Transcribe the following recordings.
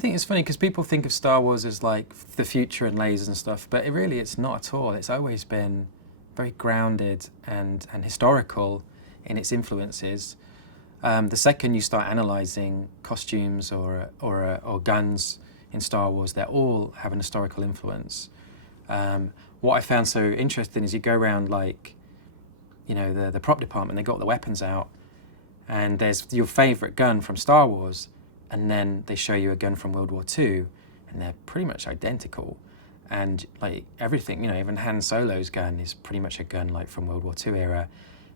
I think it's funny because people think of Star Wars as like the future and lasers and stuff, but it's not at all. It's always been very grounded and historical in its influences. The second you start analysing costumes or guns in Star Wars, they all have an historical influence. What I found so interesting is you go around like, you know, the prop department, they got the weapons out, and there's your favourite gun from Star Wars, and then they show you a gun from World War II, and they're pretty much identical. And like everything, you know, even Han Solo's gun is pretty much a gun like from World War II era,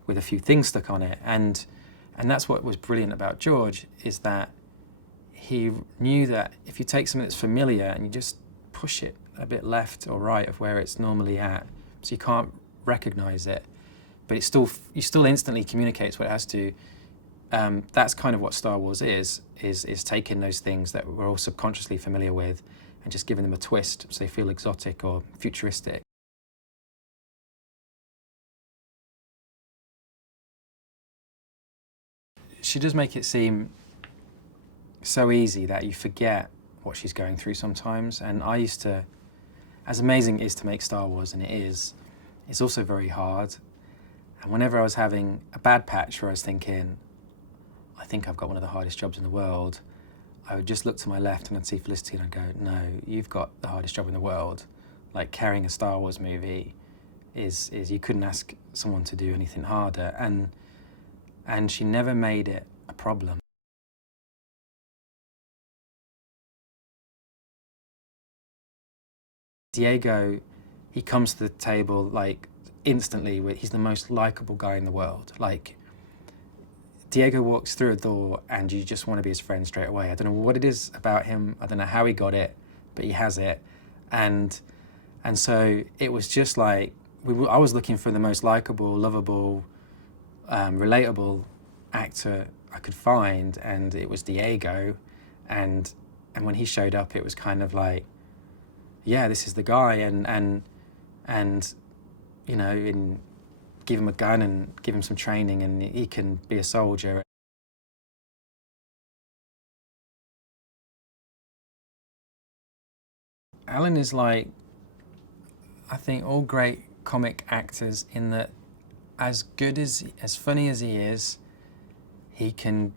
with a few things stuck on it. And that's what was brilliant about George, is that he knew that if you take something that's familiar and you just push it a bit left or right of where it's normally at, so you can't recognise it, but you still instantly communicates what it has to. That's kind of what Star Wars is taking those things that we're all subconsciously familiar with and just giving them a twist so they feel exotic or futuristic. She does make it seem so easy that you forget what she's going through sometimes. And I used to, as amazing it is to make Star Wars, and it's also very hard. And whenever I was having a bad patch where I was thinking, I think I've got one of the hardest jobs in the world, I would just look to my left and I'd see Felicity and I'd go, no, you've got the hardest job in the world. Like carrying a Star Wars movie is you couldn't ask someone to do anything harder. And she never made it a problem. Diego, he comes to the table like instantly, he's the most likable guy in the world. Like, Diego walks through a door and you just want to be his friend straight away. I don't know what it is about him, I don't know how he got it, but he has it. And so it was just like, I was looking for the most likable, lovable, relatable actor I could find, and it was Diego. And when he showed up, it was kind of like, yeah, this is the guy. And you know, give him a gun and give him some training and he can be a soldier. Alan is like, I think, all great comic actors in that as funny as he is, he can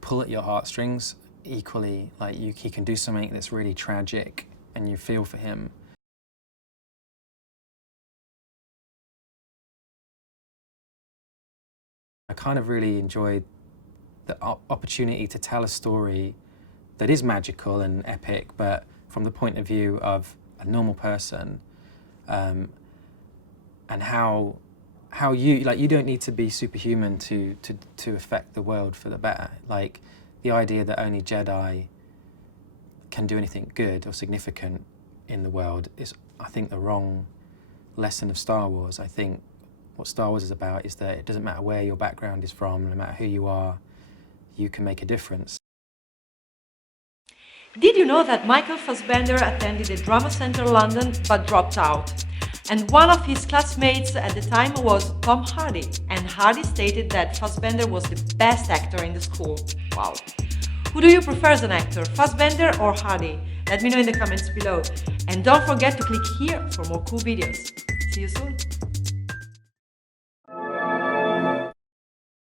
pull at your heartstrings equally. Like he can do something that's really tragic and you feel for him. I kind of really enjoyed the opportunity to tell a story that is magical and epic, but from the point of view of a normal person, and how you don't need to be superhuman to affect the world for the better. Like the idea that only Jedi can do anything good or significant in the world is, I think, the wrong lesson of Star Wars. I think what Star Wars is about is that it doesn't matter where your background is from, no matter who you are, you can make a difference. Did you know that Michael Fassbender attended the Drama Centre London but dropped out? And one of his classmates at the time was Tom Hardy, and Hardy stated that Fassbender was the best actor in the school. Wow. Who do you prefer as an actor, Fassbender or Hardy? Let me know in the comments below. And don't forget to click here for more cool videos. See you soon.